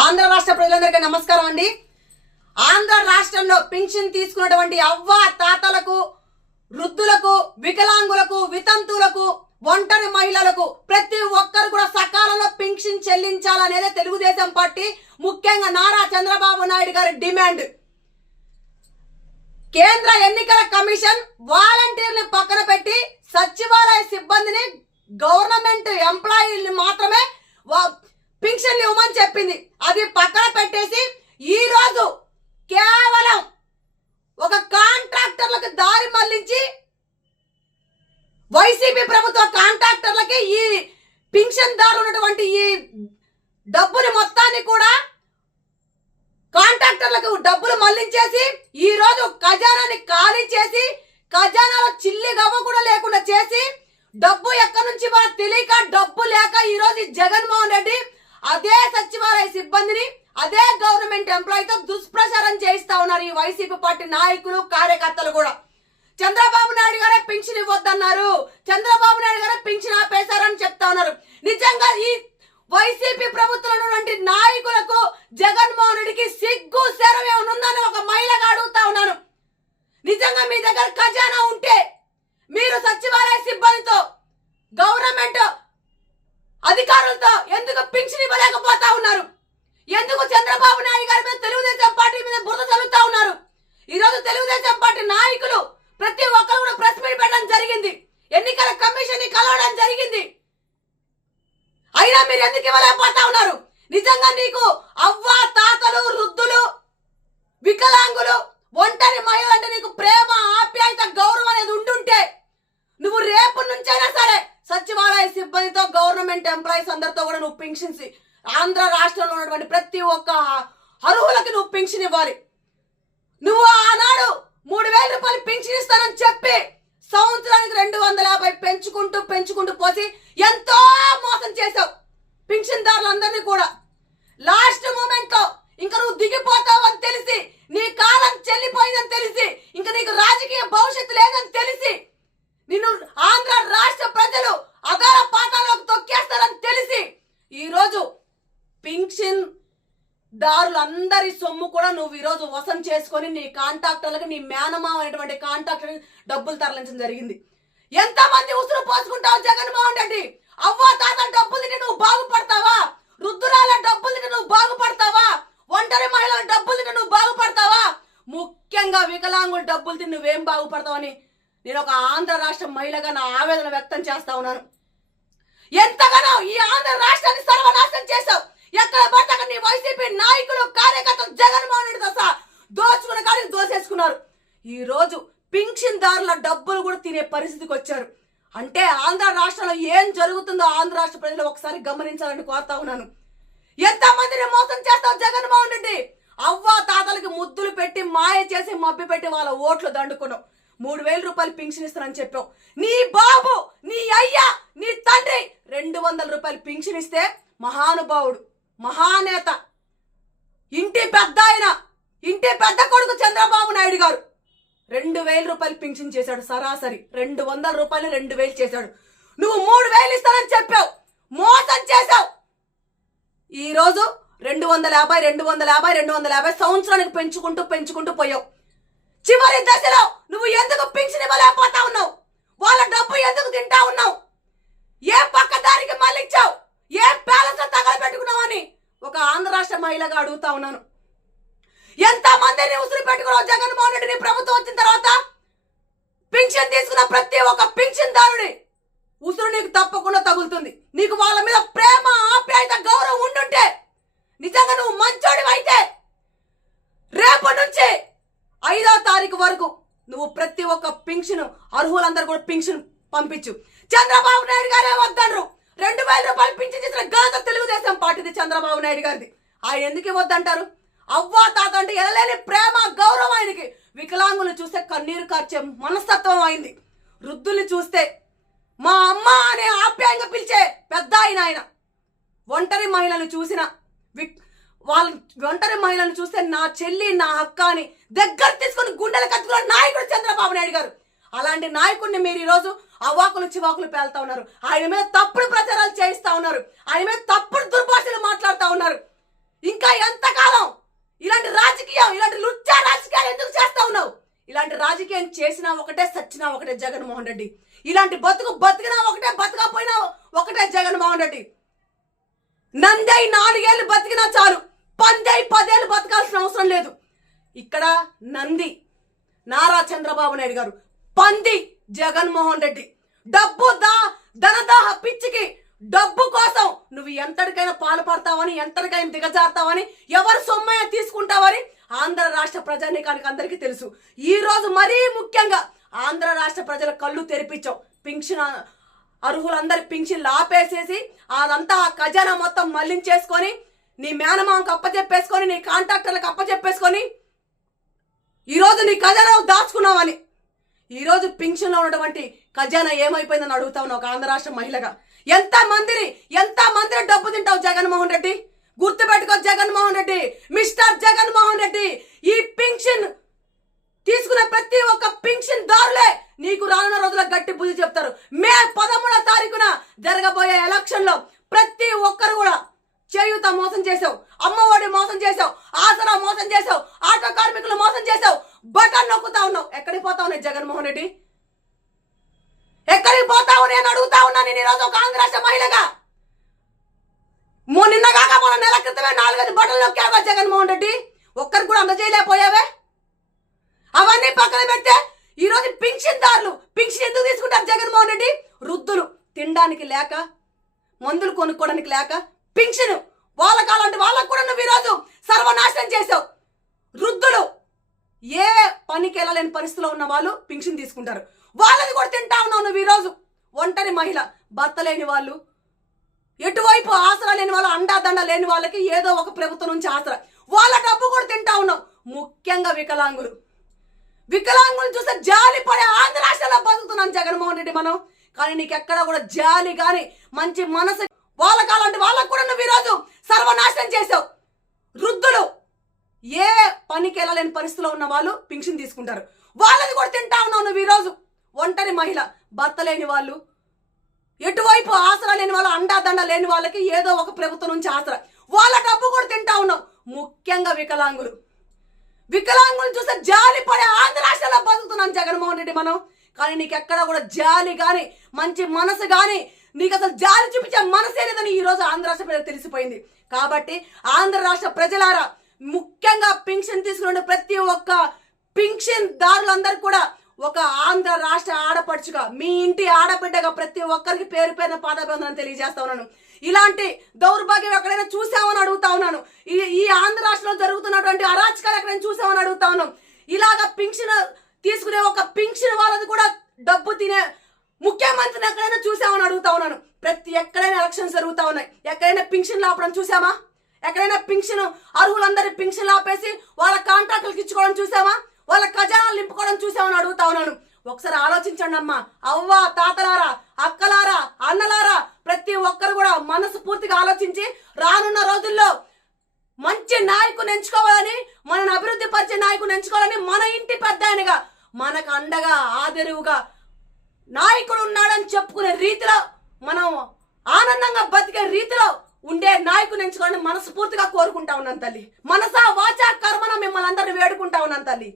ఆంధ్ర రాష్ట్ర ప్రజలందరికీ నమస్కారం అండి. ఆంధ్ర రాష్ట్రంలో పింఛన్ తీసుకున్నటువంటి అవ్వ తాతలకు, వృద్ధులకు, వికలాంగులకు, వితంతువులకు, ఒంటరి మహిళలకు ప్రతి ఒక్కరు కూడా సకాలంలో పింఛన్ చెల్లించాలనేదే తెలుగుదేశం పార్టీ, ముఖ్యంగా నారా చంద్రబాబు నాయుడు గారి డిమాండ్. కేంద్ర ఎన్నికల కమిషన్ వాలంటీర్ని పక్కన పెట్టి సచివాలయ సిబ్బందిని, గవర్నమెంట్ ఎంప్లాయీని మాత్రమే పింఛన్లు ఇవ్వమని చెప్పింది. అది పక్కన పెట్టేసి ఈ రోజు కేవలం ఒక కాంట్రాక్టర్లకు దారి మళ్లించి వైసీపీ ప్రభుత్వ కాంట్రాక్టర్లకి ఈ పింఛన్ దారు ఉన్నటువంటి ఈ డబ్బుని మొత్తాన్ని కూడా కాంట్రాక్టర్లకు డబ్బులు మళ్లించేసి ఈ రోజు ఖజానాని ఖాళీ చేసి, ఖజానాలో చిల్లి గవ్వ కూడా లేకుండా చేసి, డబ్బు ఎక్కడి నుంచి వాళ్ళకి తెలియక, డబ్బు లేక ఈ రోజు జగన్మోహన్ రెడ్డి అదే సచివాలయ సిబ్బందిని, అదే గవర్నమెంట్ ఎంప్లాయీతో దుష్ప్రచారం చేయిస్తా ఉన్నారు ఈ వైసీపీ పార్టీ నాయకులు, కార్యకర్తలు కూడా. చంద్రబాబు నాయుడు గారే పింఛన్ ఇవ్వద్దన్నారు, చంద్రబాబు నాయుడు గారే పింఛన్ ఆపేశారని చెప్తా ఉన్నారు. నిజంగా ఈ వైసీపీ ప్రభుత్వంలో ఉన్నటువంటి నాయకులకు, జగన్మోహన్ రెడ్డికి సిగ్గు శరం ఏమైనా ఉందని ఒక మహిళగా అడుగుతా ఉన్నాను. నిజంగా మీ దగ్గర ఖజానా ఉంటే మీరు సచివాలయ సిబ్బందితో, గవర్నమెంట్ అధికారులతో ఎందుకు పింఛన్ ఇవ్వలేకపోతా ఉన్నారు? ఎందుకు చంద్రబాబు నాయుడు గారి మీద, తెలుగుదేశం పార్టీ మీద బురద చల్లుతా ఉన్నారు? ఈ రోజు తెలుగుదేశం పార్టీ నాయకులు ప్రతి ఒక్కరు కూడా ప్రెస్ మీట్ పెట్టడం జరిగింది, ఎన్నికల కమిషన్ ని కలవడం జరిగింది. అయినా మీరు ఎందుకు ఇవ్వలేకపోతా ఉన్నారు? నిజంగా నీకు అవ్వ తాతలు, వృద్ధులు, వికలాంగులు, ఒంటరి మహిళలు అంటే నీకు ప్రేమ, ఆప్యాయత, గౌరవం అనేది ఉండుంటే నువ్వు రేపు నుంచైనా సరే సచివాలయ సిబ్బందితో, గవర్నమెంట్ ఎంప్లాయీస్ అందరితో కూడా నువ్వు పింఛన్స్, ఆంధ్ర రాష్ట్రంలో ఉన్నటువంటి ప్రతి ఒక్క అర్హులకి నువ్వు పింఛన్ ఇవ్వాలి. నువ్వు ఆనాడు 3,000 రూపాయలు పింఛన్ ఇస్తానని చెప్పి సంవత్సరానికి 250 పెంచుకుంటూ పోసి ఎంతో మోసం చేశావు పింఛన్ దారులందరినీ కూడా. లాస్ట్ మూమెంట్ లో ఇంకా నువ్వు దిగిపోతావు అని తెలిసి, నీ కాలం చెల్లిపోయిందని తెలిసి, ఇంకా నీకు రాజకీయ భవిష్యత్తు లేదని తెలిసి, నిన్ను ఆంధ్ర రాష్ట్ర ప్రజలు అగార పాతాలకు తొక్కేస్తారని తెలిసి ఈ రోజు పింఛన్ దారులందరి సొమ్ము కూడా నువ్వు ఈ రోజు వసం చేసుకొని నీ కాంట్రాక్టర్లకు, నీ మేనమావ అనేటువంటి కాంట్రాక్టర్ డబ్బులు తరలించడం జరిగింది. ఎంతమంది ఉసురు పోసుకుంటావు జగన్మోహన్ రెడ్డి? అవ్వ తాతల డబ్బులు తిని నువ్వు బాగుపడతావా? వృద్ధురాల డబ్బులు తిని నువ్వు బాగుపడతావా? ఒంటరి మహిళల డబ్బులు తిని నువ్వు బాగుపడతావా? ముఖ్యంగా వికలాంగుల డబ్బులు తిని నువ్వేం బాగుపడతావని నేను ఒక ఆంధ్ర రాష్ట్ర మహిళగా నా ఆవేదన వ్యక్తం చేస్తా ఉన్నాను. ఎంతగానో ఈ ఆంధ్ర రాష్ట్రాన్ని సర్వనాశనం చేశావు. ఎక్కడ పడితే అక్కడ నీ వైసీపీ నాయకులు, కార్యకర్తలు జగన్మోహన్ రెడ్డి దశ దోచుకున్న కాడికి దోసేసుకున్నారు. ఈ రోజు పింఛన్ దారుల డబ్బులు కూడా తినే పరిస్థితికి వచ్చారు. అంటే ఆంధ్ర రాష్ట్రంలో ఏం జరుగుతుందో ఆంధ్ర రాష్ట్ర ప్రజలు ఒకసారి గమనించాలని కోరుతా ఉన్నాను. ఎంతమందిని మోసం చేస్తావు జగన్మోహన్ రెడ్డి? అవ్వ తాతలకి ముద్దులు పెట్టి, మాయ చేసి, మబ్బి పెట్టి వాళ్ళ ఓట్లు దండుకున్నావు. 3,000 రూపాయలు పింఛన్ ఇస్తానని చెప్పావు. నీ బాబు, నీ అయ్య, నీ తండ్రి 200 రూపాయలు పింఛన్ ఇస్తే మహానుభావుడు, మహానేత, ఇంటి పెద్ద ఆయన, ఇంటి పెద్ద కొడుకు చంద్రబాబు నాయుడు గారు 2,000 రూపాయలు పింఛన్ చేశాడు. సరాసరి 200 రూపాయలు 2,000 చేశాడు. నువ్వు 3,000 ఇస్తానని చెప్పావు, మోసం చేశావు. ఈ రోజు 250 సంవత్సరానికి పెంచుకుంటూ పోయావు. చివరి దశలో నువ్వు ఎందుకు పింఛన్ ఇవ్వలేకపోతా ఉన్నావు? వాళ్ళ డబ్బు ఎందుకు తింటా ఉన్నావు? ఏ పక్క దారికి మళ్ళించావు? ఏ ప్యాలెస్ తగలబెట్టుకున్నావు అని ఒక ఆంధ్ర రాష్ట్ర మహిళగా అడుగుతా ఉన్నాను. ఎంత మందిని ఉసిరి పెట్టుకున్నావు జగన్మోహన్ రెడ్డి? ప్రభుత్వం వచ్చిన తర్వాత పింఛన్ తీసుకున్న ప్రతి ఒక్క పింఛన్ దారుడి ఉసురు నీకు తప్పకుండా తగులుతుంది. నీకు వాళ్ళ మీద ప్రేమ, ఆప్యాయత, గౌరవం ఉండుంటే, నిజంగా నువ్వు మంచోడి అయితే రేపటి నుంచి 5వ తారీఖు వరకు నువ్వు ప్రతి ఒక్క పింఛను అర్హులందరూ కూడా పింఛన్ పంపించు. చంద్రబాబు నాయుడు గారే వద్దన్నారు. 2,000 రూపాయలు పింఛన్ చేసిన ఘనత తెలుగుదేశం పార్టీది, చంద్రబాబు నాయుడు గారిది. ఆయన ఎందుకు ఇవ్వద్దంటారు? అవ్వ తాత అంటే ఎనలేని ప్రేమ, గౌరవం ఆయనకి. వికలాంగులు చూస్తే కన్నీరు కార్చే మనస్తత్వం అయింది. వృద్ధుల్ని చూస్తే మా అమ్మ అనే ఆప్యాయంగా పిలిచే పెద్ద ఆయన. ఒంటరి మహిళలు చూస్తే నా చెల్లి, నా అక్క అని దగ్గర తీసుకొని గుండెలు కట్టుకున్న నాయకుడు చంద్రబాబు నాయుడు గారు. అలాంటి నాయకుడిని మీరు ఈరోజు అవాకులు చివాకులు పేలుతా ఉన్నారు. ఆయన మీద తప్పుడు ప్రచారాలు చేయిస్తా ఉన్నారు. ఆయన మీద తప్పుడు దుర్భాషలు మాట్లాడుతూ ఉన్నారు. ఇంకా ఎంతకాలం ఇలాంటి రాజకీయం, ఇలాంటి లుచ్చా రాజకీయాలు ఎందుకు చేస్తా ఉన్నావు? ఇలాంటి రాజకీయం చేసినా ఒకటే, సచ్చినా ఒకటే జగన్మోహన్ రెడ్డి. ఇలాంటి బతికినా ఒకటే, బతకపోయినా ఒకటే జగన్మోహన్ రెడ్డి. నందై 4 ఏళ్ళు బతికినా చాలు, పందై 10 ఏళ్ళు బతకాల్సిన అవసరం లేదు. ఇక్కడ నంది నారా చంద్రబాబు నాయుడు గారు, పంది జగన్మోహన్ రెడ్డి. డబ్బు ధనదాహ పిచ్చికి డబ్బు కోసం నువ్వు ఎంతటికైనా పాల్పడతావని, ఎంతటికైనా దిగజారుతావని, ఎవరు సొమ్మయ్య తీసుకుంటావని ఆంధ్ర రాష్ట్ర ప్రజానీకానికి అందరికీ తెలుసు. ఈ రోజు మరీ ముఖ్యంగా ఆంధ్ర రాష్ట్ర ప్రజల కళ్ళు తెరిపించావు. పింఛన్ అర్హులందరి పింఛన్లు ఆపేసేసి అదంతా ఆ ఖజానా మొత్తం మళ్లించేసుకొని, నీ మేనమామకు అప్పచెప్పేసుకొని, నీ కాంట్రాక్టర్లకు అప్పచెప్పేసుకొని ఈరోజు నీ ఖజానా దాచుకున్నావని, ఈరోజు పింఛన్లో ఉన్నటువంటి ఖజానా ఏమైపోయిందని అడుగుతా ఉన్నావు ఒక ఆంధ్ర రాష్ట్ర మహిళగా. ఎంత మందిని డబ్బు తింటావు జగన్మోహన్ రెడ్డి? గుర్తుపెట్టుకో జగన్మోహన్ రెడ్డి, మిస్టర్ జగన్మోహన్ రెడ్డి. ఈ పింఛన్ తీసుకునే ప్రతి ఒక్క పింఛన్ దారులే నీకు రానున్న రోజుల్లో గట్టి బుద్ధి చెప్తారు. మే 13వ తారీఖున జరగబోయే ఎలక్షన్ లో ప్రతి ఒక్కరు కూడా చేయూత మోసం చేసావు, అమ్మఒడి మోసం చేసావు, ఆసరా మోసం చేసావు, ఆటో కార్మికులు మోసం చేసావు, బటన్ నొక్కుతా ఉన్నావు. ఎక్కడికి పోతావు నేను జగన్మోహన్ రెడ్డి? ఎక్కడికి పోతావు నేను అడుగుతా ఉన్నా. నేను ఈరోజు ఒక ఆంధ్ర రాష్ట్ర మహిళగా నిన్నగాక మన నెల క్రితమే 4-5 బటన్లు నొక్కావా జగన్మోహన్ రెడ్డి? ఒక్కరికి కూడా అందజేయలేకపోయావే. అవన్నీ పక్కన పెడితే ఈరోజు పింఛన్దారులు పింఛన్ ఎందుకు తీసుకుంటారు జగన్మోహన్ రెడ్డి? వృద్ధులు తినడానికి లేక, మందులు కొనుక్కోవడానికి లేక పింఛను వాళ్ళకాలంటే వాళ్ళకు కూడా నువ్వు ఈరోజు సర్వనాశనం చేసావు. వృద్ధులు ఏ పనికి వెళ్ళలేని పరిస్థితిలో ఉన్న వాళ్ళు పింఛన్ తీసుకుంటారు, వాళ్ళని కూడా తింటా ఉన్నావు నువ్వు ఈరోజు. ఒంటరి మహిళ, భర్త లేని వాళ్ళు, ఎటువైపు ఆసరా లేని వాళ్ళు, అండాదండ లేని వాళ్ళకి ఏదో ఒక ప్రభుత్వం నుంచి ఆసరా, వాళ్ళ డబ్బు కూడా తింటా ఉన్నావు. ముఖ్యంగా వికలాంగులు చూస్తే జాలి పడే ఆంధ్ర రాష్ట్రంలో బతుకుతున్నాను జగన్మోహన్ రెడ్డి మనం. కానీ నీకు ఎక్కడ కూడా జాలి కానీ మంచి మనసు వాళ్ళకాలంటే వాళ్ళకు కూడా నువ్వు ఈరోజు సర్వనాశనం చేసావు. వృద్ధులు ఏ పనికి వెళ్ళలేని పరిస్థితిలో ఉన్న వాళ్ళు పింఛన్ తీసుకుంటారు, వాళ్ళని కూడా తింటా ఉన్నావు నువ్వు ఈరోజు. ఒంటరి మహిళ, భర్త లేని వాళ్ళు, ఎటువైపు ఆసరా లేని వాళ్ళు, అండాదండ లేని వాళ్ళకి ఏదో ఒక ప్రభుత్వం నుంచి ఆసరా, వాళ్ళ డబ్బు కూడా తింటా ఉన్నావు. ముఖ్యంగా వికలాంగులు చూస్తే జాలి పడే ఆంధ్ర రాష్ట్రంలో బతుకుతున్నాను జగన్మోహన్ రెడ్డి మనం. కానీ నీకు ఎక్కడ కూడా జాలి కానీ మంచి మనసు కానీ, నీకు అసలు జాలి చూపించే మనసే లేదని ఈ రోజు ఆంధ్ర రాష్ట్ర ప్రజలకు తెలిసిపోయింది. కాబట్టి ఆంధ్ర రాష్ట్ర ప్రజలారా, ముఖ్యంగా పింఛన్ తీసుకునే ప్రతి ఒక్క పింఛన్ దారులందరూ కూడా ఒక ఆంధ్ర రాష్ట్ర ఆడపడుచుగా, మీ ఇంటి ఆడబిడ్డగా ప్రతి ఒక్కరికి పేరు పేరున పాదాభివందనం తెలియజేస్తా ఉన్నాను. ఇలాంటి దౌర్భాగ్యం ఎక్కడైనా చూసామని అడుగుతా ఉన్నాను. ఈ ఆంధ్ర రాష్ట్రంలో జరుగుతున్నటువంటి అరాచకాలు ఎక్కడైనా చూసామని అడుగుతా ఉన్నాం. ఇలాగా పింఛన్ తీసుకునే ఒక పింఛన్ వాళ్ళది కూడా డబ్బు తినే ముఖ్యమంత్రిని ఎక్కడైనా చూసామని అడుగుతా ఉన్నాను. ఎక్కడైనా ఎలక్షన్స్ జరుగుతా ఉన్నాయి, ఎక్కడైనా పింఛన్లు ఆపడం చూసామా? ఎక్కడైనా పింఛన్ అర్హులందరి పింఛన్లు ఆపేసి వాళ్ళ కాంట్రాక్టులకు ఇచ్చుకోవడం చూసామా? వాళ్ళ ఖజానాలు నింపుకోవడం చూసామని అడుగుతా ఉన్నాను. ఒకసారి ఆలోచించండి అమ్మా, అవ్వ, తాతలారా, అక్కలారా, అన్నలారా, ప్రతి ఒక్కరు కూడా మనసు పూర్తిగా ఆలోచించి రానున్న రోజుల్లో మంచి నాయకుని ఎంచుకోవాలని, మనని అభివృద్ధి పరిచే నాయకుని ఎంచుకోవాలని, మన ఇంటి పెద్ద ఆయనగా మనకు అండగా ఆదరువుగా నాయకుడు ఉన్నాడని చెప్పుకునే రీతిలో, మనం ఆనందంగా బతికే రీతిలో ఉండే నాయకుని ఎంచుకోవాలని మనస్ఫూర్తిగా కోరుకుంటా ఉన్నాను తల్లి. మనసా వాచా కర్మన మిమ్మల్ని అందరిని వేడుకుంటా ఉన్నాను తల్లి.